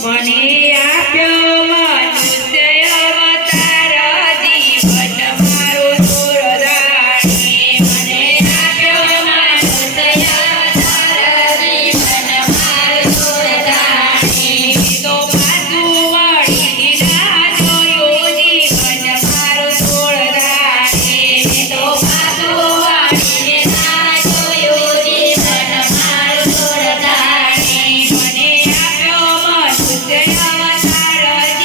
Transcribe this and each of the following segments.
મને આપ્યો મનુષ્ય અવતાર જીવન મારું સુરદાણી મને આપ્યો મનુષ્ય અવતાર જીવન મારું સુરદાણી તો પાછું વળી ના જોયું જીવન મારું સુરદાણી તો પાછું વળી ના જોયું જીવન મારું સુરદાણી મને આપ્યો મનુષ્ય અવતાર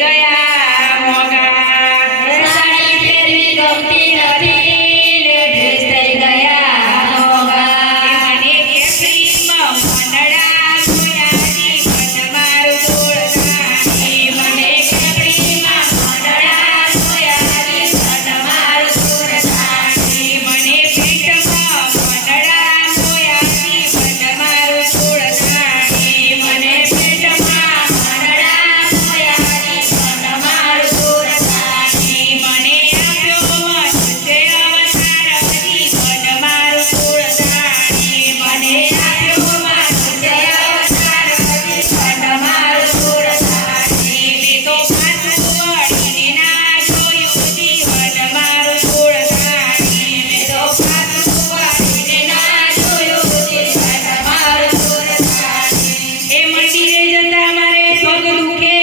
ગયા મોગા સાડી ફેરવી ગમતી નથી ને ભેસ થઈ ગયા મોગા મને કેફરીમાં મનડા જોયા જીવન મારું તોડદાણી મને કેપડીમાં મંડળા જોયા જીવન મારું તોડદાણી મને પેટમાં મનડા જોયા જીવન મારું તોડદાણી મને પેટમાં મંડળા જોયા જીવન મારું તોડદાણી મને આપ્યો મનુષ્ય અવતાર જીવન મારું તોડદાણી મને આપ્યો મનુષ્ય અવતાર જીવન મારું તોડદાણી મેં તો પાછું વળીને ના જોયું જીવન મારું તોડદાણી મેં તો પાછું વળીને ના જોયું જીવન મારું તોડદાણી એ મંદિરે જતા મારે પગ દુખે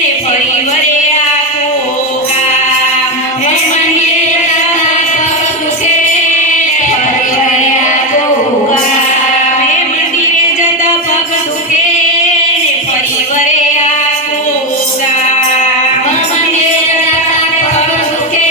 ને ફરી વરે આખું ગામ હે મંદિરે જતા પગ દુખે ફરી વળે આખું ગામ એ મંદિરે જતા પગ દુખે ને ફરી વરે આખું ગામ મંદિરે જતા પગ દુખે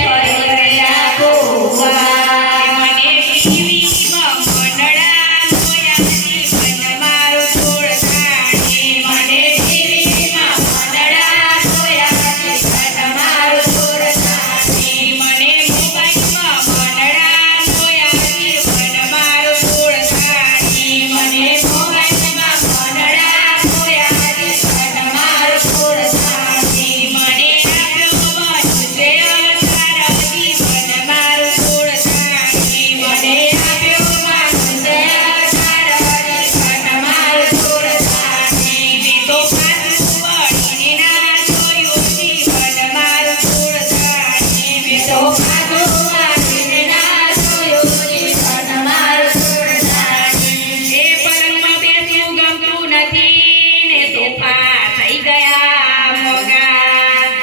ફરી વળે આખું ગામ મને ટીવીમાં મનડા જોયા જીવન મારું તોડદાણી મને ટીવીમાં મંડળા જોયા જીવન મારું તોડદાણી મને મોબાઈલમાં મનડા જોયા જીવન મારું તોડદાણી મને મોબાઈલમાં મંડળા જોયા જીવન મારું તોડદાણી મને આપ્યો મનુષ્ય અવતાર જીવન મારું તોડદાણી મને આપ્યો મનુષ્ય અવતાર જીવન મારું તોડદાણી મેં તો પાછું વળીને ના જોયું જીવન મારું તોડદાણી મેં તો પાછું વાળીને ના જોયું જીવન મારું તોડદાણી એ પલંગમાં બેસવું ગમતું નથી ને તોફા થઈ ગયા મોગા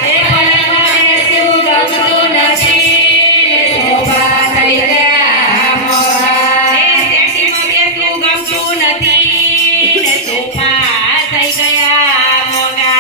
એ પલંગમાં બેસવું ગમતું નથી ને શોભા થઈ ગયા મોગા એ સેટીમાં બેસવું ગમતું નથી ને તોફા થઈ ગયા મોગા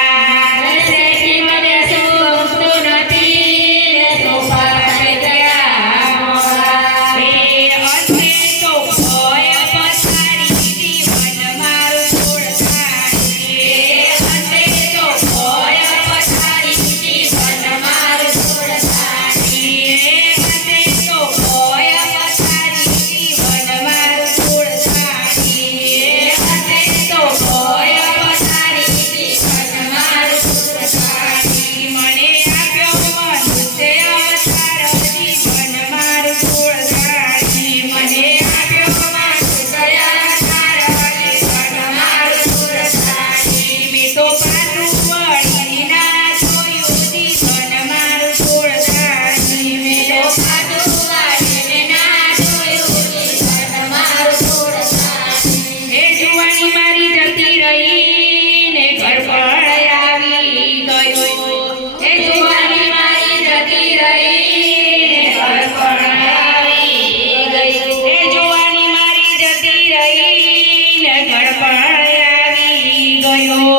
શેઠીમાં બેસવું ગમતું નથી ને શોભા થઈ ગયા મોગા એ અંતે તો ભય પછાડી જીવન મારું તોડદાણી એ અંતે તો ભય પછાડી જીવન મારું તોડદાણી એ અંતે તો ભય પછાડી જીવન મારું તોડદાણી એ અંતે તો ભય પછાડી જીવન મારું તોડદાણી મને આપ્યો મનુષ્ય અવતાર જીવન મારું તોડદાણી મને આપ્યો મનુષ્ય અવતાર જીવન મારું તોડદાણી મેં તો પાછું વળીને ના જોયું જીવન મારું તોડદાણી મેં તો પાછું વાળીને ના જોયું જીવન મારું તોડદાણી એ જુવાની મારી જતી રહી ને ઘર પર આવી ગયો એ જુવાની મારી જતી રહી ને ઘર પણ આવી ગઈ એ જુવાની મારી જતી રહી ને ઘર પર આવી ગયો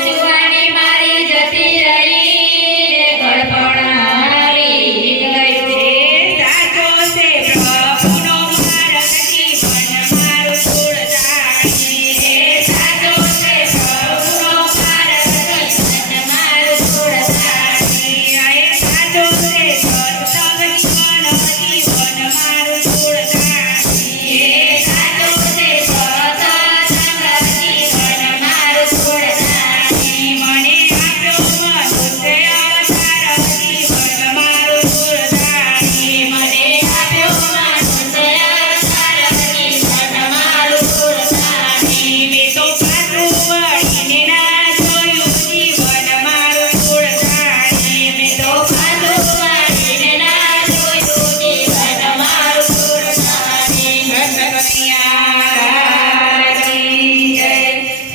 જુવાની મારી જતી રહી ને ઘર પણ આવી ગઈ એ સાચો છે પ્રભુનો માર્ગ જીવન મારું તોડદાણી એ સાચો છે પ્રભુનો માર્ગ જીવન મારું તોડદાણી એ સાચો છે સત્સંગ જીવન જીવન મારું તોડદાણી એ સાચો છે સત્સંગ જીવન મારું તોડદાણી મને આપ્યો મનુષ્ય અવતાર જીવન મારું તોડદાણી મને આપ્યો મનુષ્ય અવતાર જીવન મારું તોડદાણી મેં તો પાછું વળીને ના જોયું જીવન મારું તોડદાણી મેં તો પાછું વાળીને ના જોયું જીવન મારું તોડદાણી કનૈયા